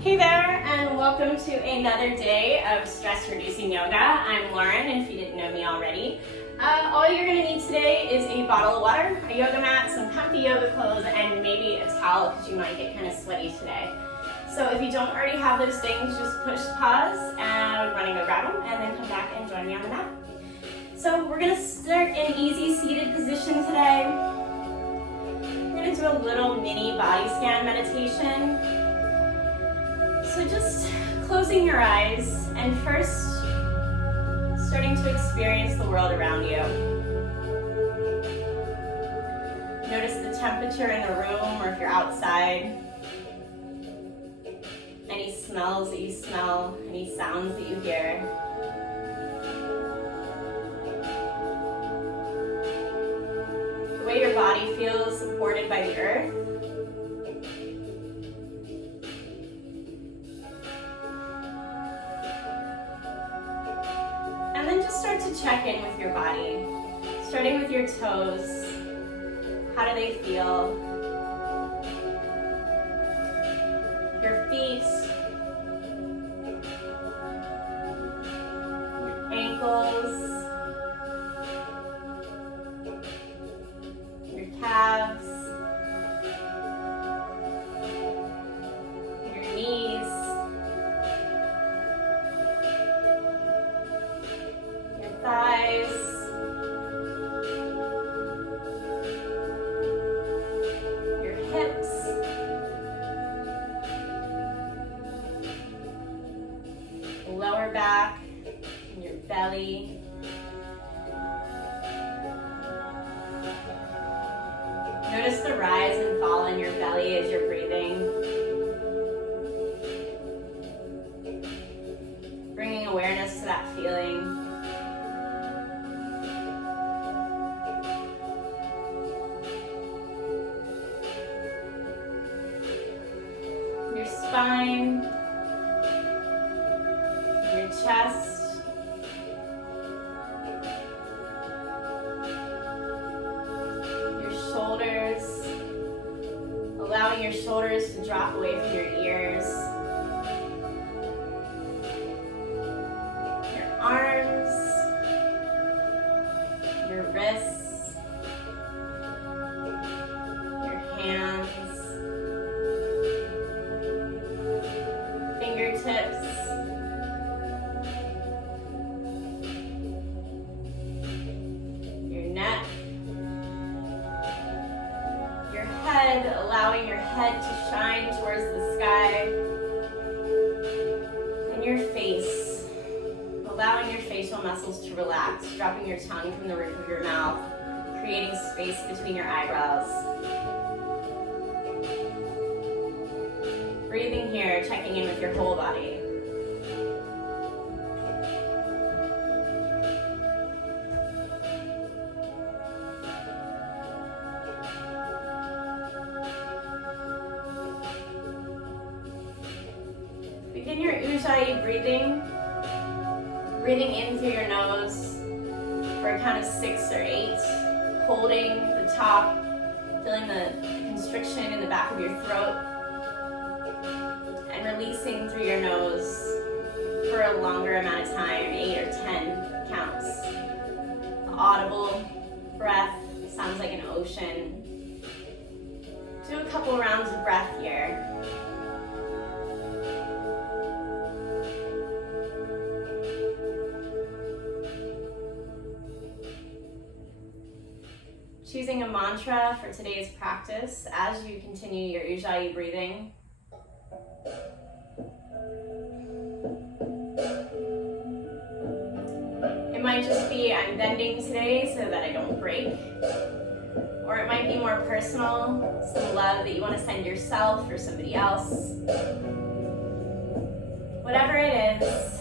Hey there, and welcome to another day of Stress Reducing Yoga. I'm Lauren, if you didn't know me already. All you're going to need today is a bottle of water, a yoga mat, some comfy yoga clothes, and maybe a towel because you might get kind of sweaty today. So if you don't already have those things, just push pause and run and go grab them, and then come back and join me on the mat. So we're going to start in easy seated position today. We're going to do a little mini body scan meditation. So just closing your eyes and first starting to experience the world around you. Notice the temperature in the room or if you're outside. Any smells that you smell, any sounds that you hear. The way your body feels supported by the earth. And then just start to check in with your body, starting with your toes. How do they feel? Your feet, your ankles, your calves, your knees, thighs, your hips, lower back, and your belly. Notice the rise and fall in your belly as you're breathing. Bringing awareness to that feeling. Spine, your chest, your shoulders, allowing your shoulders to drop away from your ears, your arms, your wrists, your hands, fingertips, your neck, your head, allowing your head to shine towards the sky, and your face, allowing your facial muscles to relax, dropping your tongue from the roof of your mouth, creating space between your eyebrows. Breathing here, checking in with your whole body. Begin your Ujjayi breathing. Breathing in through your nose for a count of 6 or 8. Holding the top, feeling the constriction in the back of your throat. And releasing through your nose for a longer amount of time, 8 or 10 counts. Audible breath, sounds like an ocean. Do a couple rounds of breath here. Choosing a mantra for today's practice as you continue your Ujjayi breathing. It might just be, I'm bending today so that I don't break. Or it might be more personal, some love that you want to send yourself or somebody else. Whatever it is,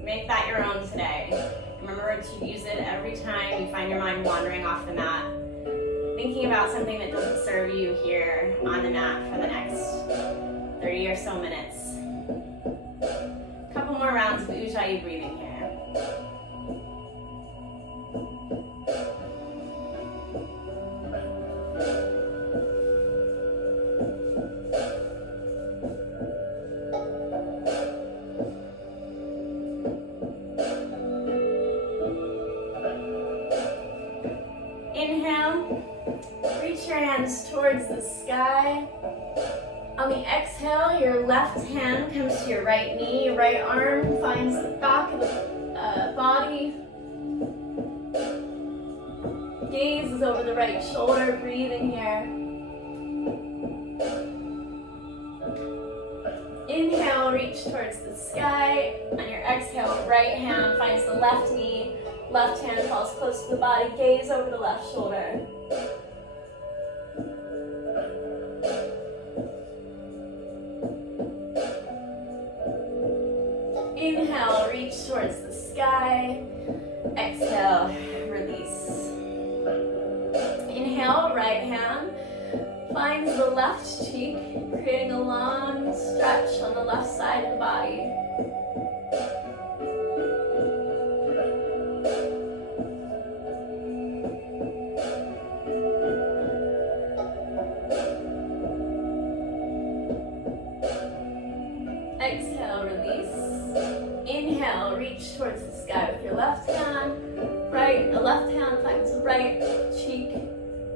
make that your own today. Remember to use it every time you find your mind wandering off the mat, thinking about something that doesn't serve you here on the mat for the next 30 or so minutes. A couple more rounds of Ujjayi breathing here. On the exhale, your left hand comes to your right knee, your right arm finds the back of the body. Gaze is over the right shoulder, breathing here. Inhale, reach towards the sky. On your exhale, right hand finds the left knee. Left hand falls close to the body. Gaze over the left shoulder. Inhale, reach towards the sky. Exhale, release. Inhale, right hand finds the left cheek, creating a long stretch on the left side of the body. Exhale, release. Inhale, reach towards the sky with your left hand. The left hand finds the right cheek,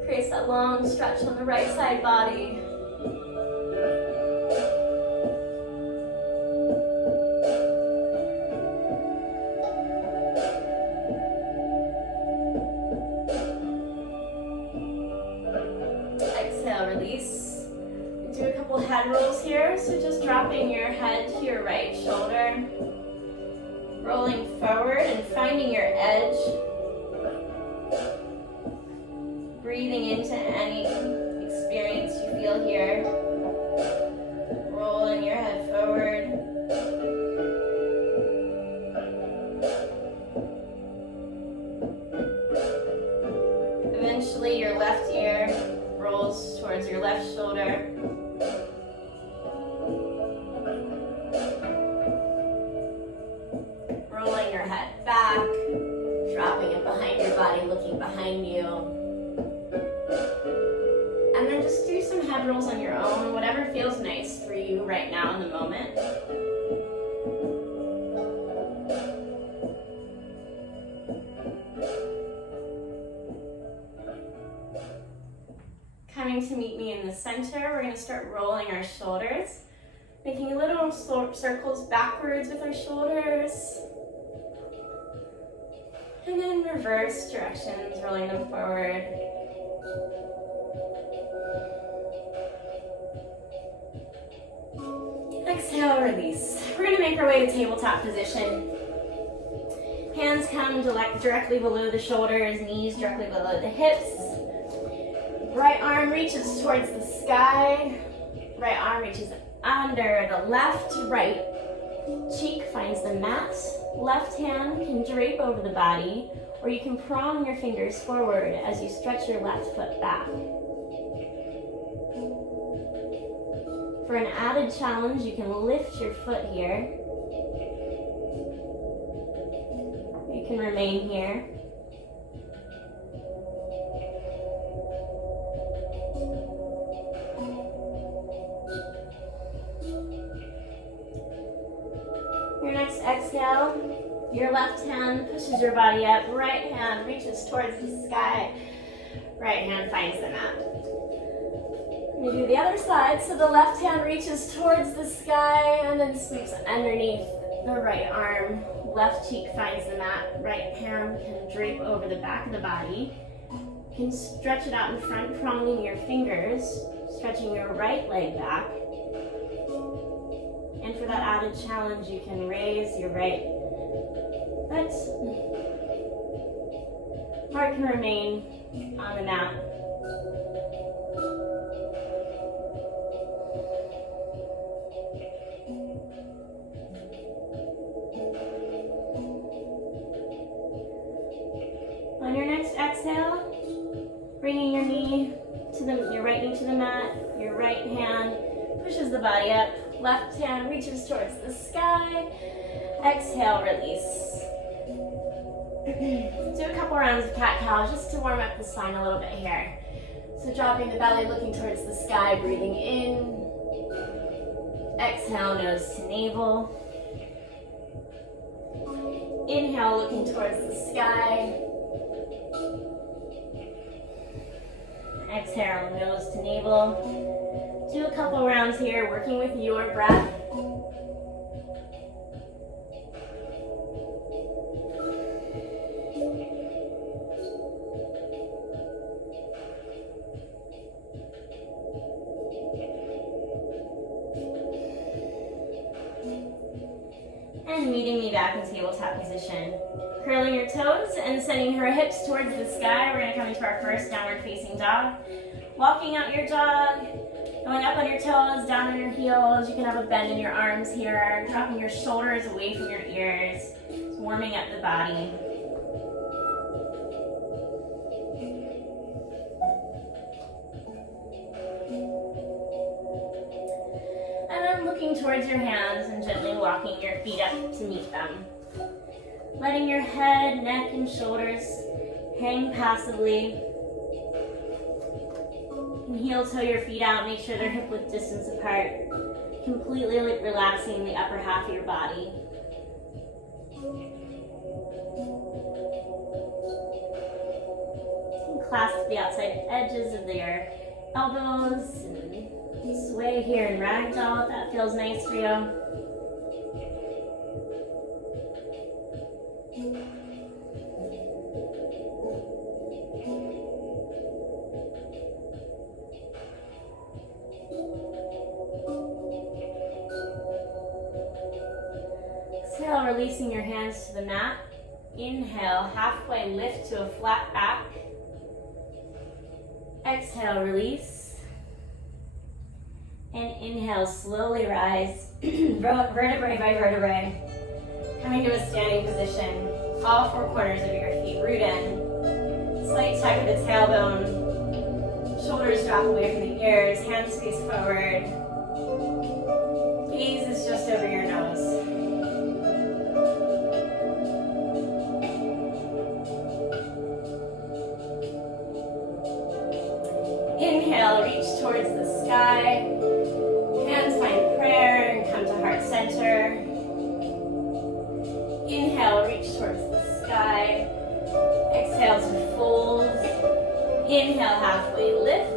creates that long stretch on the right side body. Exhale, release. Do a couple head rolls here, so just dropping your head to your right shoulder, rolling forward and finding your edge. Breathing into any experience you feel here. Rolling your head forward. Eventually your left ear rolls towards your left shoulder. Rolling your head back, dropping it behind your body, looking behind you. And then just do some head rolls on your own, whatever feels nice for you right now in the moment. Coming to meet me in the center, we're going to start rolling our shoulders, making little circles backwards with our shoulders. And then reverse directions, rolling them forward. Exhale, release. We're going to make our way to tabletop position. Hands come directly below the shoulders, knees directly below the hips. Right arm reaches towards the sky. Right arm reaches under the left. Right cheek finds the mat. Left hand can drape over the body, or you can prong your fingers forward as you stretch your left foot back. For an added challenge, you can lift your foot here. You can remain here. Your next exhale, your left hand pushes your body up, right hand reaches towards the sky, right hand finds the mat. We do the other side, so the left hand reaches towards the sky and then sweeps underneath the right arm. Left cheek finds the mat, right hand can drape over the back of the body. You can stretch it out in front, pronging your fingers, stretching your right leg back. And for that added challenge, you can raise your right foot. Heart can remain on the mat. On your next exhale, bringing your knee to your right knee to the mat, your right hand pushes the body up, left hand reaches towards the sky. Exhale, release. Do a couple rounds of cat-cow just to warm up the spine a little bit here. So dropping the belly, looking towards the sky, breathing in. Exhale, nose to navel. Inhale, looking towards the sky. Exhale, nose to navel. Do a couple rounds here, working with your breath. And meeting me back in tabletop position. Curling your toes and sending her hips towards the sky. We're gonna come into our first downward facing dog. Walking out your dog, going up on your toes, down on your heels. You can have a bend in your arms here. Dropping your shoulders away from your ears. Just warming up the body. And then looking towards your hands and gently walking your feet up to meet them. Letting your head, neck, and shoulders hang passively. And heel toe your feet out, make sure they're hip width distance apart. Completely relaxing the upper half of your body. And clasp the outside edges of your elbows. And sway here in ragdoll if that feels nice for you. Exhale, releasing your hands to the mat. Inhale, halfway lift to a flat back. Exhale, release. And inhale, slowly rise, vertebrae by vertebrae. Coming to a standing position, all four corners of your feet root in. Slight tug of the tailbone. Shoulders drop away from the ears, hands face forward. Gaze is just over your nose. Inhale, reach towards the sky. Hands find prayer and come to heart center. Inhale, reach towards the sky. Exhale to fold. Inhale, halfway lift.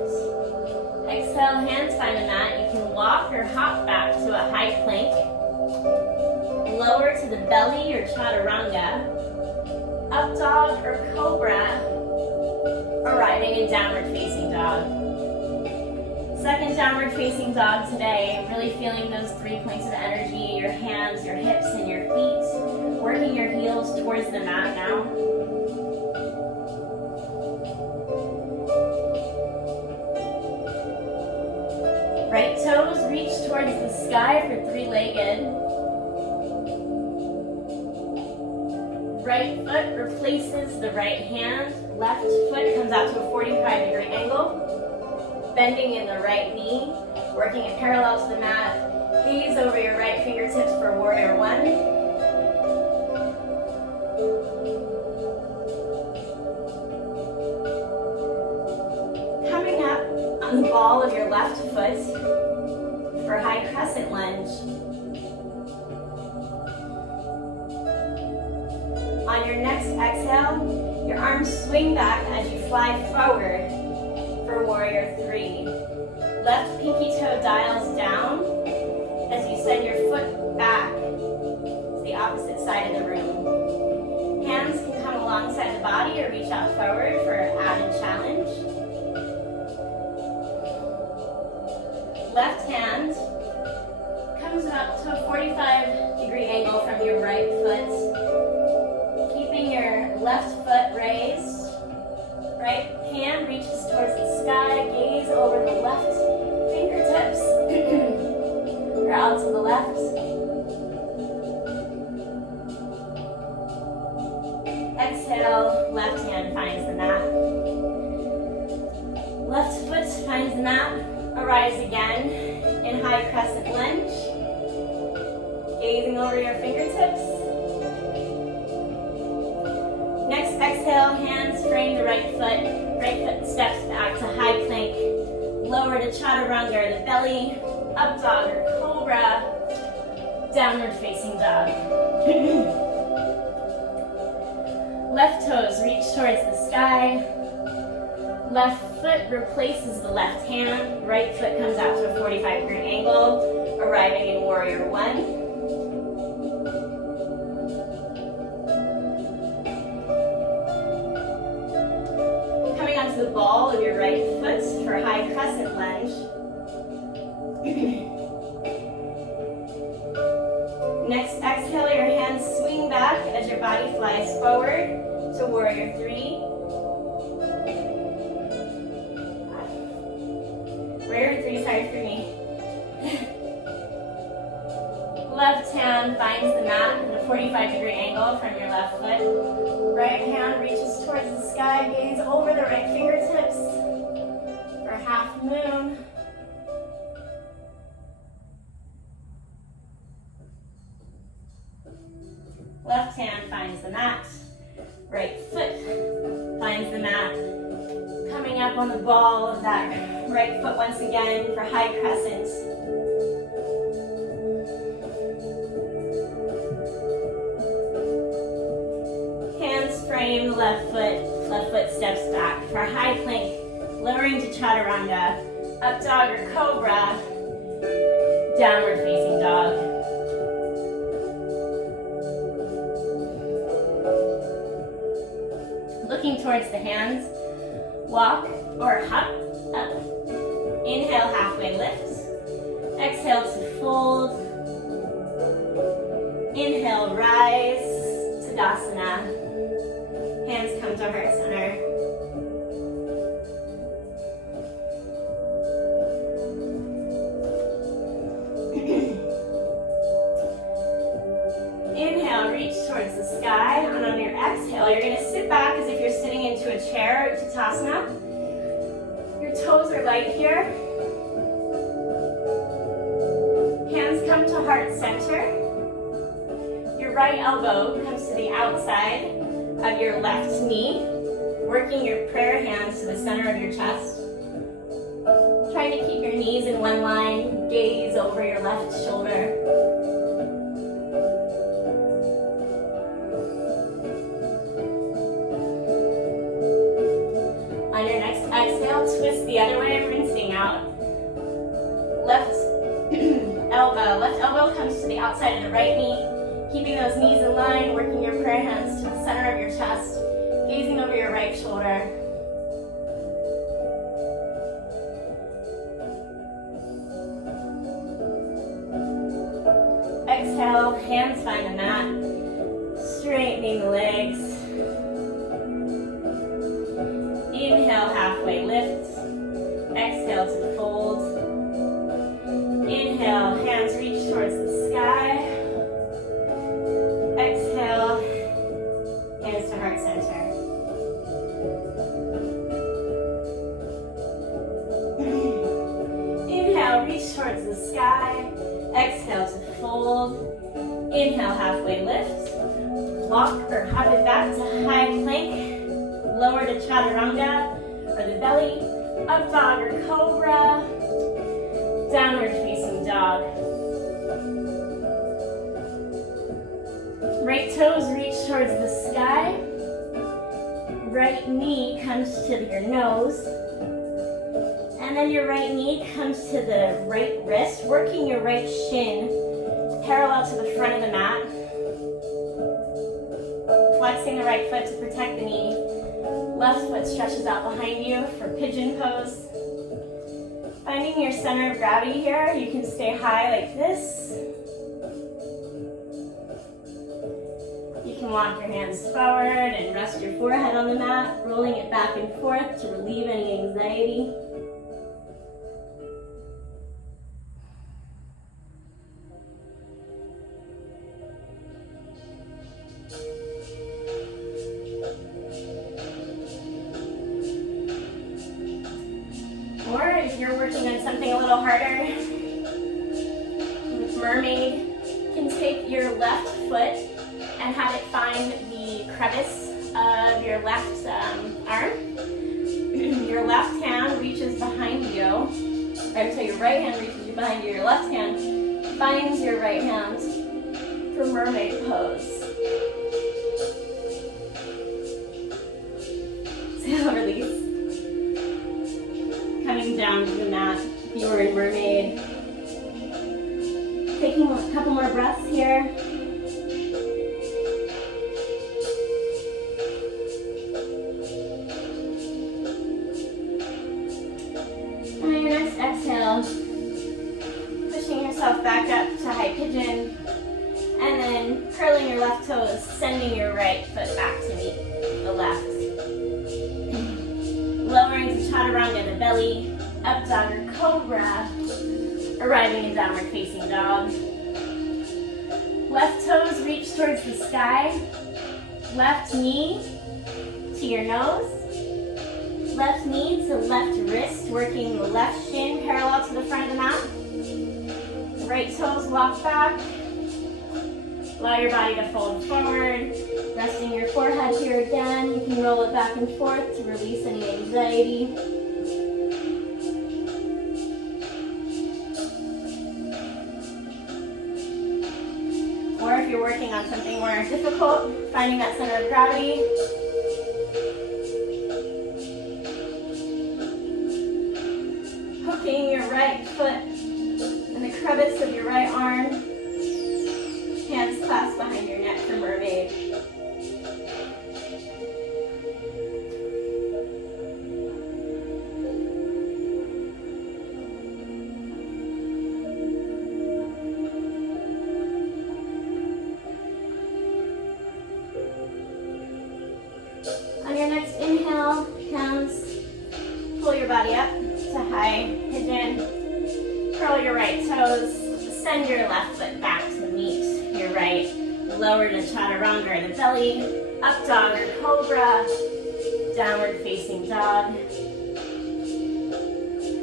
Exhale, hands find the mat. You can walk or hop back to a high plank. Lower to the belly or chaturanga. Up dog or cobra. Arriving in downward facing dog. Second downward facing dog today, really feeling those 3 points of energy, your hands, your hips, and your feet. Working your heels towards the mat now. Right toes reach towards the sky for three-legged. Right foot replaces the right hand. Left foot comes out to a 45-degree angle. Bending in the right knee, working it parallel to the mat. Gaze over your right fingertips for warrior one. Coming up on the ball of your left foot for high crescent lunge. On your next exhale, your arms swing back as you fly forward for warrior three. Left pinky toe dials down as you send your foot back to the opposite side of the room. Hands can come alongside the body or reach out forward for added challenge. Left hand comes up to a 45-degree angle from your right foot. Keeping your left foot raised. Right hand reaches towards the sky, gaze over the left fingertips, or out to the left. Exhale, left hand finds the mat. Left foot finds the mat. Arise again in high crescent lunge. Gazing over your fingertips. Next exhale, hands frame the right foot. Right foot steps back to high plank. Lower to chaturanga, the belly. Up dog or cobra. Downward facing dog. Left toes reach towards the sky. Left foot replaces the left hand. Right foot comes out to a 45-degree angle, arriving in warrior one. Coming onto the ball of your right foot for high crescent lunge. Next exhale, your hands swing back as your body flies forward to warrior three. Warrior three is hard for me. Left hand finds the mat at a 45-degree angle from your left foot. Right hand reaches towards the sky, gaze over the right fingertips for half moon. Left hand finds the mat. Right foot finds the mat. Coming up on the ball of that right foot once again for high crescent. Hands frame the left foot steps back for high plank, lowering to chaturanga, up dog or cobra, downward facing dog. Looking towards the hands, walk or hop up. Inhale, halfway lift. Exhale to fold. Inhale, rise, Tadasana. Hands come to heart center. Inhale, reach towards the sky, and on your exhale, you're going to sit back as if you're sitting into a chair, Uttanasana. Your toes are light here. Hands come to heart center. Your right elbow comes to the outside of your left knee, working your prayer hands to the center of your chest. Trying to keep your knees in one line, gaze over your left shoulder. On your next exhale, twist the other way, rinsing out. Left elbow comes to the outside of the right knee. Keeping those knees in line, working your prayer hands to the center of your chest, gazing over your right shoulder. Exhale, hands find the mat, straightening the legs. Inhale, halfway lift. Exhale to fold. Inhale, hands reach towards the sky. Exhale, hands to heart center. Inhale, reach towards the sky. Exhale to fold. Inhale, halfway lift. Walk or hop it back to high plank. Lower to chaturanga or the belly. Up dog or cobra. Downward facing dog. Right toes reach towards the sky. Right knee comes to your nose. And then your right knee comes to the right wrist, working your right shin parallel to the front of the mat. Flexing the right foot to protect the knee. Left foot stretches out behind you for pigeon pose. Finding your center of gravity here, you can stay high like this. You can walk your hands forward and rest your forehead on the mat, rolling it back and forth to relieve any anxiety. Or if you're working on something a little harder, with Mermaid, you can take your left foot and have it find the crevice of your left arm. Your left hand reaches behind you, or so your right hand reaches behind you. Your left hand finds your right hand for mermaid pose. So release. down to the mat if you were in mermaid. Taking a couple more breaths here. And on your next exhale, pushing yourself back up to high pigeon, and then curling your left toes, sending your right foot back to meet the left. Lowering to chaturanga, the belly, up dog or cobra, arriving in downward facing dog. Left toes reach towards the sky. Left knee to your nose. Left knee to left wrist, working the left shin parallel to the front of the mat. The right toes walk back. Allow your body to fold forward. Resting your forehead here again. You can roll it back and forth to release any anxiety. Or if you're working on something more difficult, finding that center of gravity. Hooking your right foot in the crevice of your right arm. Hands clasped behind your neck for mermaid. On your next inhale, hands, pull your body up to high pigeon. Curl your right toes. Send your left foot back to meet your right. Lower to chaturanga or the belly. Up dog or cobra. Downward facing dog.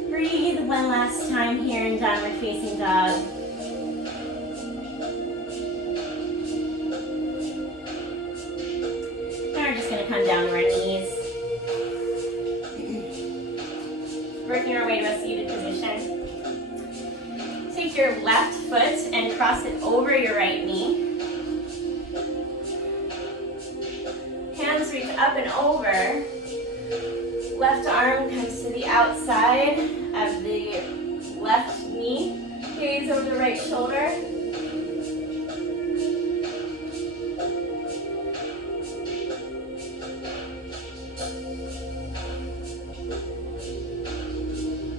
Breathe one last time here in downward facing dog. Come down to our knees. Working our way to a seated position. Take your left foot and cross it over your right knee. Hands reach up and over. Left arm comes to the outside of the left knee. Gaze over the right shoulder.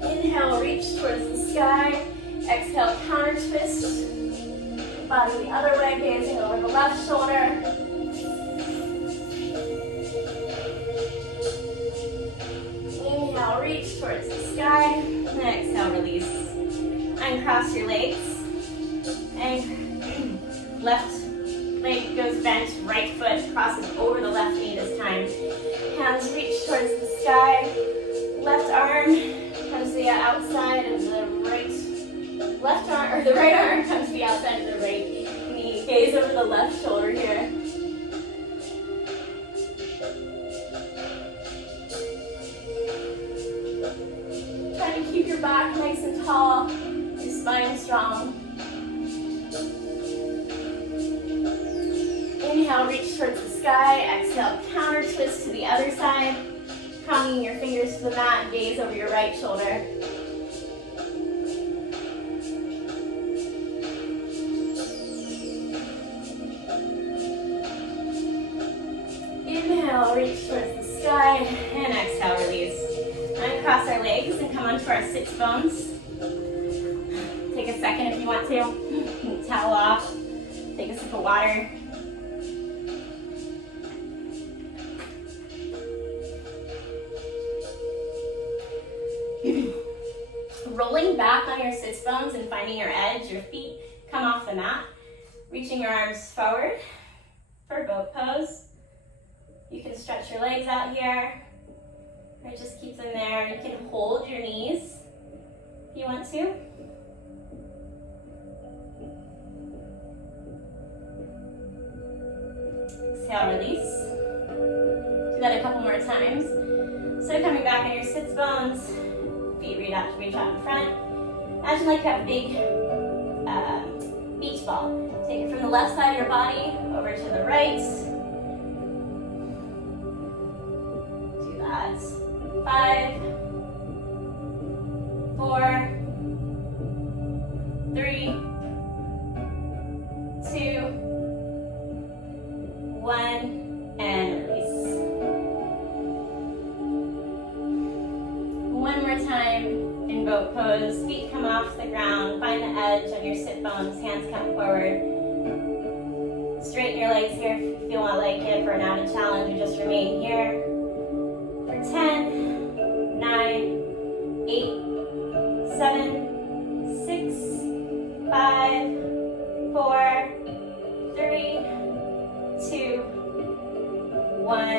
Inhale, reach towards the sky. Exhale, counter twist. Body the other way, gazing over the left shoulder. Inhale, reach towards the sky. And exhale, release. Uncross your legs. And left leg goes bent, right foot crosses over the left knee this time. Hands reach towards the sky. Left arm comes to the outside of the right left arm, or the right arm comes to the outside of the right knee. Gaze over the left shoulder here. Try to keep your back nice and tall, your spine strong. Inhale, reach towards the sky. Exhale, counter twist to the other side. Pronging your fingers to the mat, gaze over your right shoulder. Inhale, reach towards the sky, and exhale, release. Uncross our legs and come onto our sits bones. Take a second if you want to. Towel off, take a sip of water. Rolling back on your sits bones and finding your edge, your feet come off the mat. Reaching your arms forward for boat pose. You can stretch your legs out here, or just keep them there. You can hold your knees if you want to. Exhale, release. Do that a couple more times. So coming back on your sits bones, feet reach out in front. Imagine like you have a big beach ball. Take it from the left side of your body over to the right. Do that. 5, 4, 3, 2, 1, and release. One more time in boat pose. Feet come off the ground. Find the edge on your sit bones. Hands come forward. Straighten your legs here if you feel like it for an added challenge, or just remain here for 10, 9, 8, 7, 6, 5, 4, 3, 2, 1,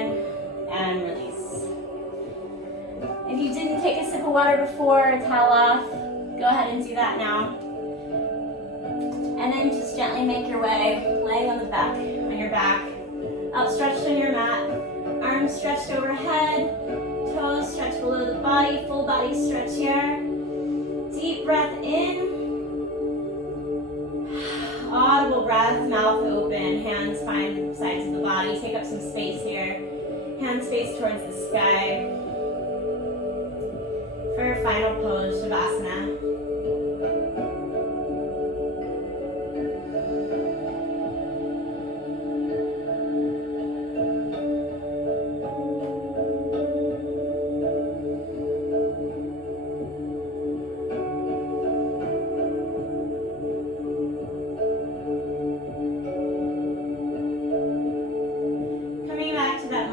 and release. If you didn't take a sip of water before or towel off, go ahead and do that now. And then just gently make your way, laying on the back, on your back, outstretched on your mat, arms stretched overhead, toes stretched below the body, full body stretch here. Deep breath in. Audible breath, mouth open, hands find the sides of the body. Take up some space here. Hands face towards the sky. For your final pose, Shavasana.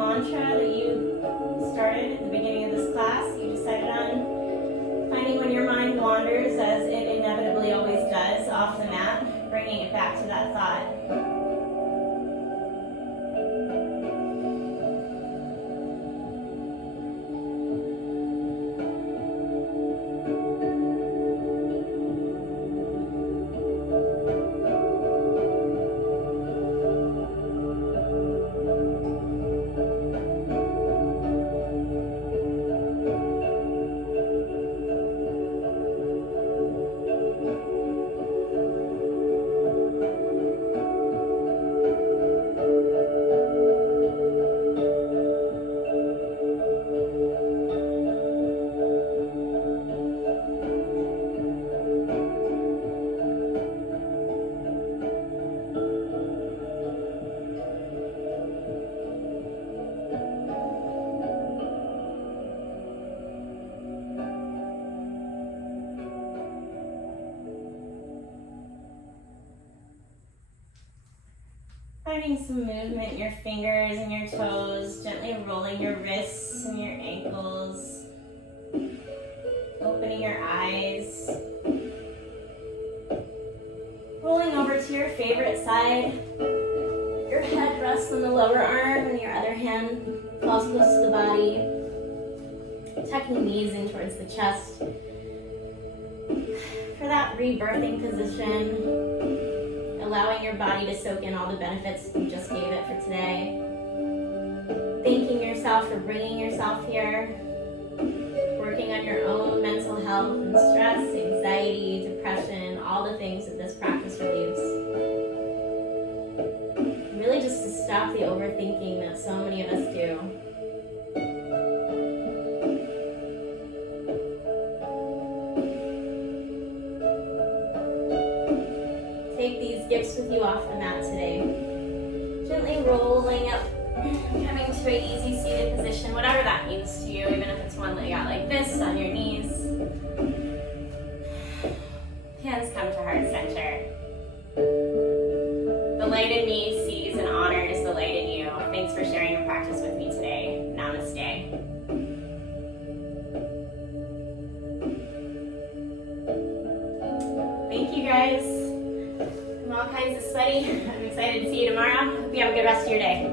Mantra that you started at the beginning of this class, you decided on finding when your mind wanders, as it inevitably always does, off the mat, bringing it back to that thought. Finding some movement in your fingers and your toes, gently rolling your wrists and your ankles, opening your eyes, rolling over to your favorite side. Your head rests on the lower arm and your other hand falls close to the body, tucking knees in towards the chest. For that rebirthing position, allowing your body to soak in all the benefits you just gave it for today. Thanking yourself for bringing yourself here. Working on your own mental health and stress, anxiety, depression, all the things that this practice relieves. Really just to stop the overthinking that so many of us do. Take these gifts with you off the mat today. Gently rolling up, coming to an easy seated position, whatever that means to you, even if it's one laid out like this on your knees. Hands come to heart center. The light in me sees and honors the light in you. Thanks for sharing your practice with me today. Namaste. Thank you guys. I'm all kinds of sweaty. I'm excited to see you tomorrow. Hope you have a good rest of your day.